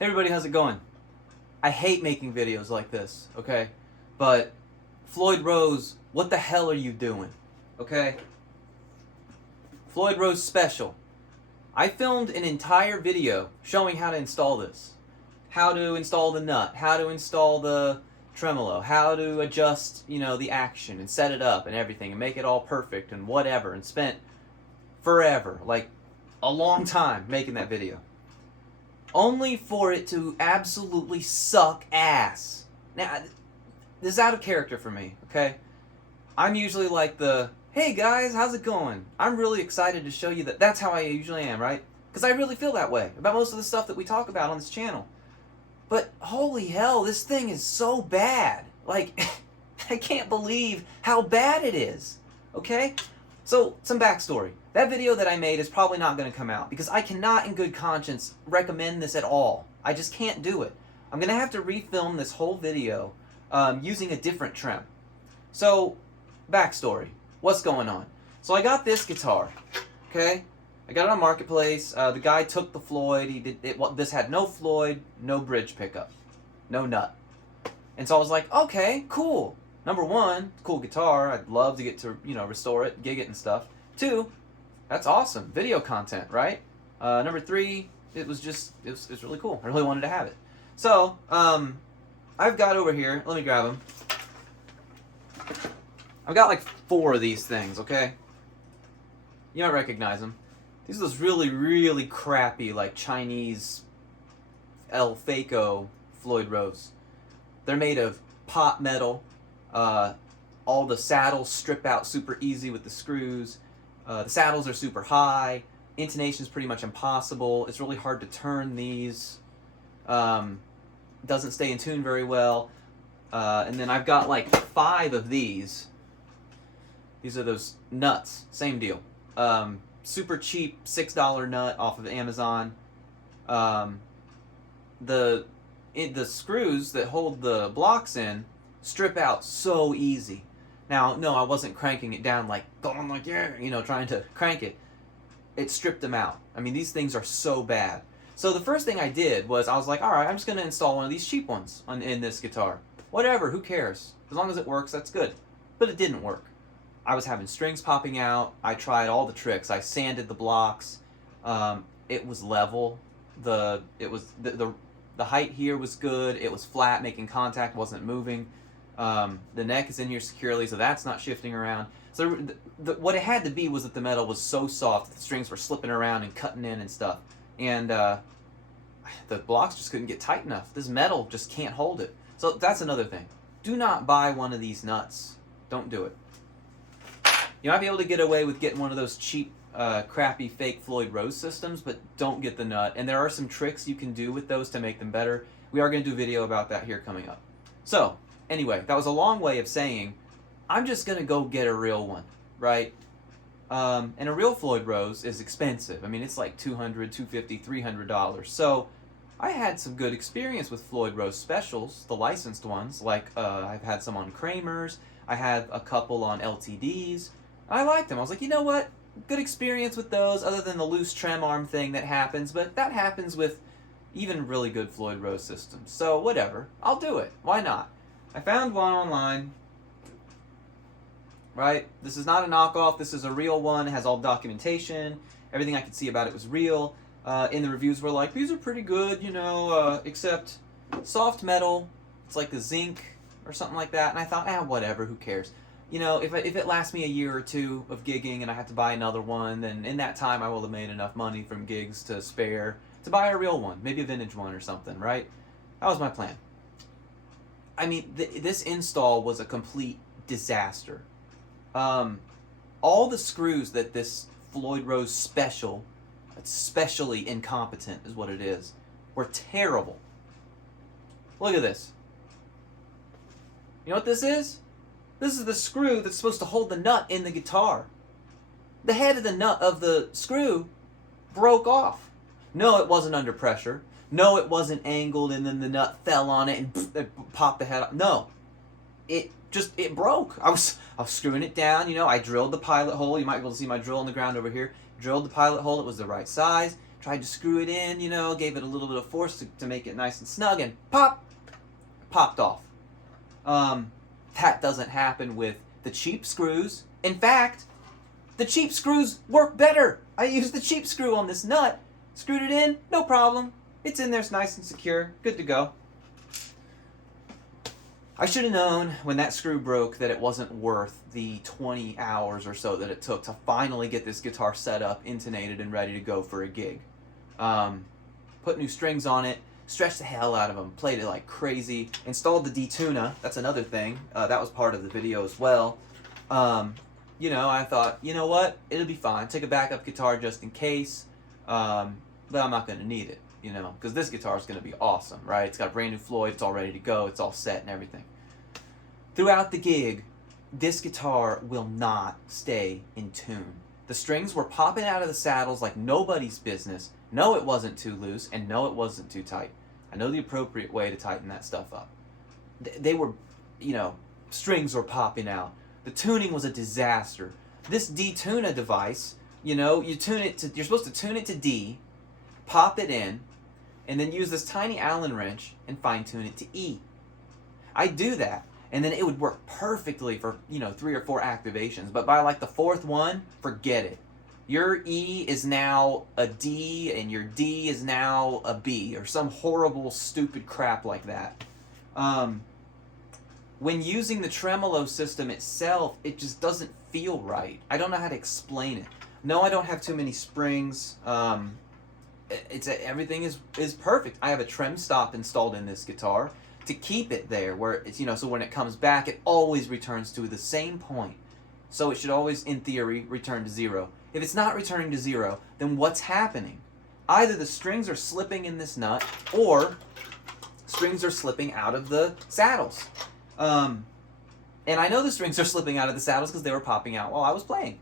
Hey everybody, how's it going? I hate making videos like this, okay? But Floyd Rose, what the hell are you doing? Okay? Floyd Rose special. I filmed an entire video showing how to install this. How to install the nut, how to install the tremolo, how to adjust, the action and set it up and everything and make it all perfect and whatever, and spent forever, like a long time making that video. Only for it to absolutely suck ass. Now, this is out of character for me, okay? I'm usually like hey guys, how's it going? I'm really excited to show you that. That's how I usually am, right? Because I really feel that way about most of the stuff that we talk about on this channel. But holy hell, this thing is so bad. Like, I can't believe how bad it is, okay? So, some backstory. That video that I made is probably not going to come out because I cannot in good conscience recommend this at all. I just can't do it. I'm going to have to refilm this whole video using a different trem. So, backstory. What's going on? So I got this guitar, okay? I got it on Marketplace. The guy took the Floyd. This had no Floyd, no bridge pickup, no nut. And so I was like, okay, cool. Number one, cool guitar. I'd love to get to, restore it, gig it and stuff. Two, that's awesome. Video content, right? Number three, it was really cool. I really wanted to have it. So, I've got over here, let me grab them. I've got like 4 of these things, okay? You might recognize them. These are those really, really crappy, like Chinese El Faco Floyd Rose. They're made of pot metal. All the saddles strip out super easy with the screws. The saddles are super high. Intonation is pretty much impossible. It's really hard to turn these. Doesn't stay in tune very well. And then I've got like 5 of these. These are those nuts. Same deal. Super cheap $6 nut off of Amazon. The screws that hold the blocks in strip out so easy. Now, no, I wasn't cranking it down like, going like, yeah, trying to crank it. It stripped them out. I mean, these things are so bad. So the first thing I did was I was like, all right, I'm just going to install one of these cheap ones in this guitar. Whatever, who cares? As long as it works, that's good. But it didn't work. I was having strings popping out. I tried all the tricks. I sanded the blocks. It was level. The height here was good. It was flat, making contact, wasn't moving. The neck is in here securely, so that's not shifting around. So what it had to be was that the metal was so soft that the strings were slipping around and cutting in and stuff. And the blocks just couldn't get tight enough. This metal just can't hold it. So that's another thing. Do not buy one of these nuts. Don't do it. You might be able to get away with getting one of those cheap, crappy fake Floyd Rose systems, but don't get the nut. And there are some tricks you can do with those to make them better. We are going to do a video about that here coming up. So, anyway, that was a long way of saying, I'm just going to go get a real one, right? And a real Floyd Rose is expensive. I mean, it's like $200, $250, $300. So, I had some good experience with Floyd Rose specials, the licensed ones. Like, I've had some on Kramer's. I had a couple on LTDs. I liked them. I was like, you know what? Good experience with those, other than the loose trem arm thing that happens. But that happens with even really good Floyd Rose systems. So, whatever. I'll do it. Why not? I found one online. Right? This is not a knockoff. This is a real one. It has all documentation. Everything I could see about it was real. In the reviews were like, these are pretty good, except soft metal. It's like the zinc or something like that. And I thought, whatever, who cares? If it lasts me a year or two of gigging and I have to buy another one, then in that time I will have made enough money from gigs to spare to buy a real one, maybe a vintage one or something, right? That was my plan. I mean, this install was a complete disaster. All the screws that this Floyd Rose special, especially incompetent is what it is, were terrible. Look at this. You know what this is? This is the screw that's supposed to hold the nut in the guitar. The head of the nut of the screw broke off. No, it wasn't under pressure. No, it wasn't angled and then the nut fell on it and it popped the head off. No. It broke. I was screwing it down, I drilled the pilot hole. You might be able to see my drill in the ground over here. Drilled the pilot hole. It was the right size. tried to screw it in, you know, gave it a little bit of force to make it nice and snug, and popped off. That doesn't happen with the cheap screws. In fact, the cheap screws work better. I used the cheap screw on this nut, screwed it in, no problem. It's in there, it's nice and secure, good to go. I should have known when that screw broke that it wasn't worth the 20 hours or so that it took to finally get this guitar set up, intonated, and ready to go for a gig. Put new strings on it, stretched the hell out of them, played it like crazy, installed the detuna, that's another thing, that was part of the video as well. You know, I thought, you know what, it'll be fine, take a backup guitar just in case, but I'm not going to need it, you know, because this guitar is going to be awesome, right? It's got a brand new Floyd, it's all ready to go, it's all set and everything. Throughout the gig, this guitar will not stay in tune. The strings were popping out of the saddles like nobody's business. No, it wasn't too loose, and no, it wasn't too tight. I know the appropriate way to tighten that stuff up. They were, you know, strings were popping out. The tuning was a disaster. This detuna device, you know, you're supposed to tune it to D, pop it in, and then use this tiny Allen wrench and fine tune it to E. I do that, and then it would work perfectly for, you know, 3 or 4 activations, but by like the 4th one, forget it. Your E is now a D, and your D is now a B, or some horrible, stupid crap like that. When using the tremolo system itself, it just doesn't feel right. I don't know how to explain it. No, I don't have too many springs. Everything is perfect. I have a trem stop installed in this guitar to keep it there, where it's, you know, so when it comes back, it always returns to the same point. So it should always, in theory, return to 0. If it's not returning to 0, then what's happening? Either the strings are slipping in this nut, or strings are slipping out of the saddles. And I know the strings are slipping out of the saddles because they were popping out while I was playing.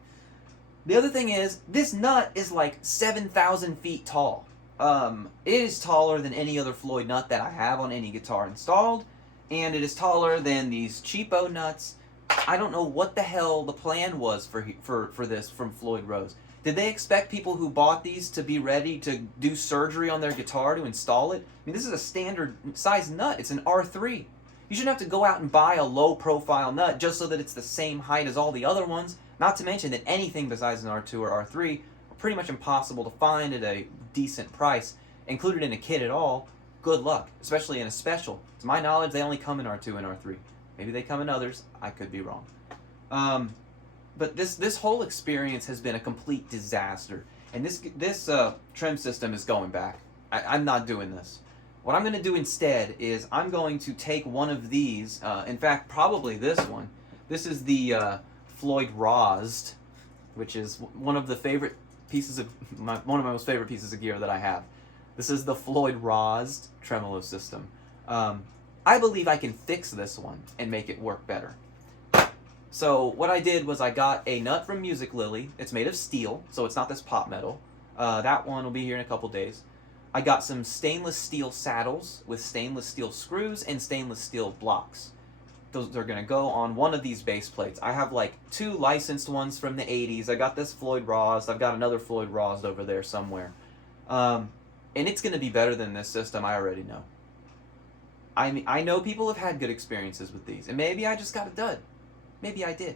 The other thing is, this nut is like 7,000 feet tall. It is taller than any other Floyd nut that I have on any guitar installed, and it is taller than these cheapo nuts. I don't know what the hell the plan was for this from Floyd Rose. Did they expect people who bought these to be ready to do surgery on their guitar to install it? I mean, this is a standard size nut. It's an R3. You shouldn't have to go out and buy a low-profile nut just so that it's the same height as all the other ones. Not to mention that anything besides an R2 or R3 are pretty much impossible to find at a decent price. Included in a kit at all, good luck, especially in a special. To my knowledge, they only come in R2 and R3. Maybe they come in others. I could be wrong. But this whole experience has been a complete disaster. And this trim system is going back. I'm not doing this. What I'm going to do instead is I'm going to take one of these, in fact, probably this one. This is the Floyd Rosed, which is one of the favorite pieces of one of my most favorite pieces of gear that I have. This is the Floyd Rosed tremolo system. I believe I can fix this one and make it work better. So what I did was I got a nut from Music Lily. It's made of steel, so it's not this pop metal. That one will be here in a couple days. I got some stainless steel saddles with stainless steel screws and stainless steel blocks. Those are going to go on one of these base plates. I have like 2 licensed ones from the 80s. I got this Floyd Rosed. I've got another Floyd Rosed over there somewhere. And it's going to be better than this system, I already know. I know people have had good experiences with these, and maybe I just got a dud. Maybe I did.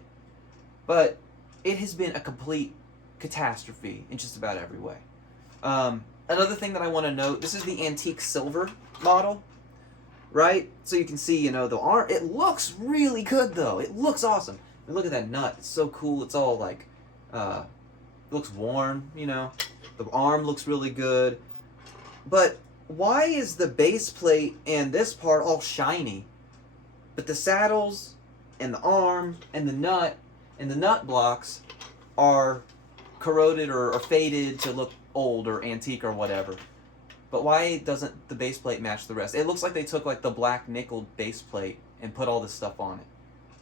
But it has been a complete catastrophe in just about every way. Another thing that I want to note, this is the antique silver model, right? So you can see, you know, the arm, it looks really good though. It looks awesome. And look at that nut, it's so cool. It's all like, it looks worn, you know. The arm looks really good. But why is the base plate and this part all shiny, but the saddles and the arm and the nut blocks are corroded or faded to look old or antique or whatever? But why doesn't the base plate match the rest? It looks like they took like the black nickel base plate and put all this stuff on it.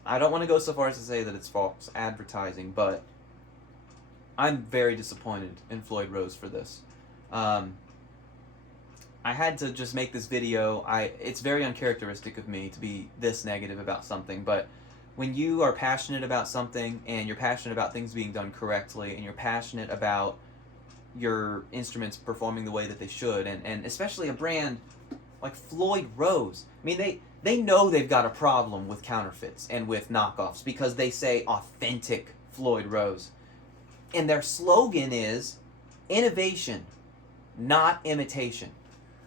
I don't want to go so far as to say that it's false advertising, but I'm very disappointed in Floyd Rose for this. I had to just make this video. It's very uncharacteristic of me to be this negative about something, but when you are passionate about something and you're passionate about things being done correctly and you're passionate about your instruments performing the way that they should, and especially a brand like Floyd Rose. I mean, they know they've got a problem with counterfeits and with knockoffs because they say authentic Floyd Rose. And their slogan is innovation, not imitation.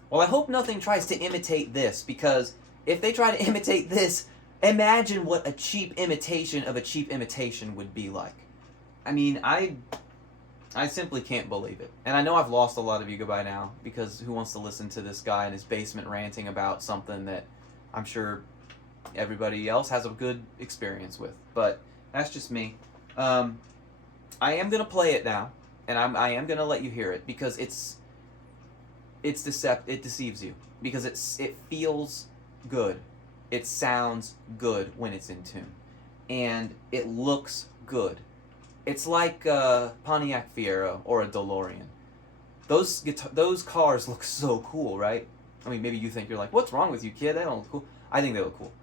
Well, I hope nothing tries to imitate this, because if they try to imitate this, imagine what a cheap imitation of a cheap imitation would be like. I mean, I simply can't believe it. And I know I've lost a lot of you by now, because who wants to listen to this guy in his basement ranting about something that I'm sure everybody else has a good experience with. But that's just me. I am going to play it now, and I am going to let you hear it, because it deceives you, because it feels good. It sounds good when it's in tune, and it looks good. It's like a Pontiac Fiero or a DeLorean. Those cars look so cool, right? I mean, maybe you think, you're like, what's wrong with you, kid? They don't look cool. I think they look cool.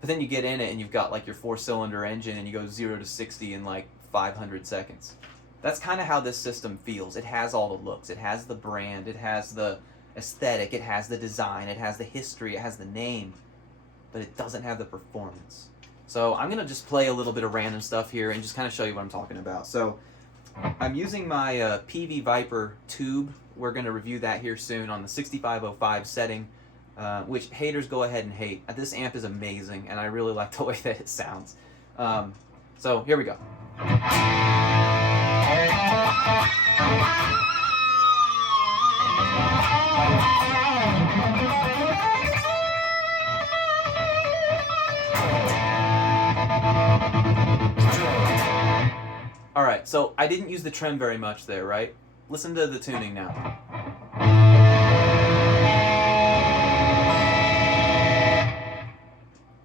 But then you get in it and you've got like your 4-cylinder engine and you go 0 to 60 in like 500 seconds. That's kind of how this system feels. It has all the looks. It has the brand. It has the aesthetic. It has the design. It has the history. It has the name. But it doesn't have the performance. So I'm going to just play a little bit of random stuff here and just kind of show you what I'm talking about. So I'm using my PV Viper tube. We're going to review that here soon on the 6505 setting, which haters go ahead and hate. This amp is amazing, and I really like the way that it sounds. So here we go. Alright, so I didn't use the trem very much there, right? Listen to the tuning now.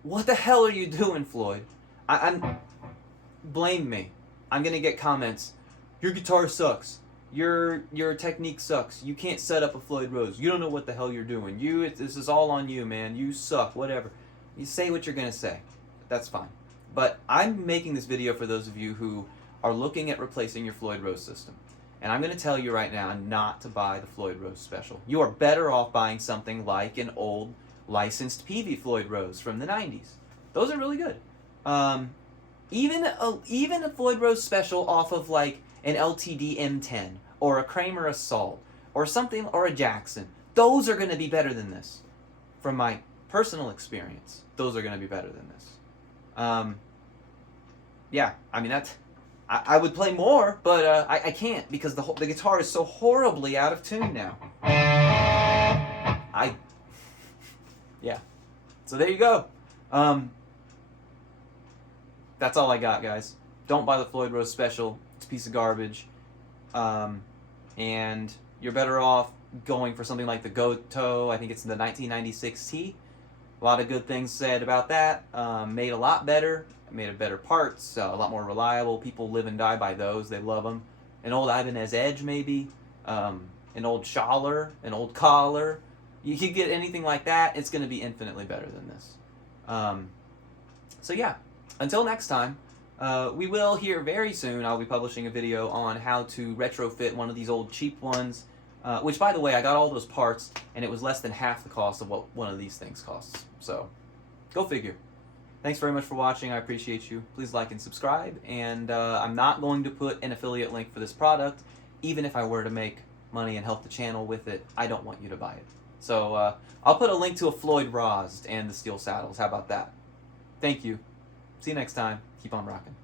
What the hell are you doing, Floyd? Blame me. I'm gonna get comments. Your guitar sucks. Your technique sucks. You can't set up a Floyd Rose. You don't know what the hell you're doing. This is all on you, man. You suck. Whatever. You say what you're gonna say. That's fine. But I'm making this video for those of you who are looking at replacing your Floyd Rose system. And I'm going to tell you right now not to buy the Floyd Rose Special. You are better off buying something like an old licensed PV Floyd Rose from the 90s. Those are really good. Even a Floyd Rose Special off of like an LTD M10 or a Kramer Assault or something, or a Jackson. Those are going to be better than this. From my personal experience, those are going to be better than this. Yeah, I mean, I would play more, but I can't, because the guitar is so horribly out of tune now. Yeah. So there you go. That's all I got, guys. Don't buy the Floyd Rose Special. It's a piece of garbage. And you're better off going for something like the Goto. I think it's the 1996T. A lot of good things said about that. Made a lot better. Made better parts, a lot more reliable. People live and die by those. They love them. An old Ibanez Edge, maybe. An old Schaller, an old Collar. You could get anything like that. It's going to be infinitely better than this. So yeah, until next time, we will hear very soon. I'll be publishing a video on how to retrofit one of these old cheap ones. Which, by the way, I got all those parts, and it was less than half the cost of what one of these things costs. So, go figure. Thanks very much for watching. I appreciate you. Please like and subscribe. And I'm not going to put an affiliate link for this product. Even if I were to make money and help the channel with it, I don't want you to buy it. So I'll put a link to a Floyd Rose and the steel saddles. How about that? Thank you. See you next time. Keep on rocking.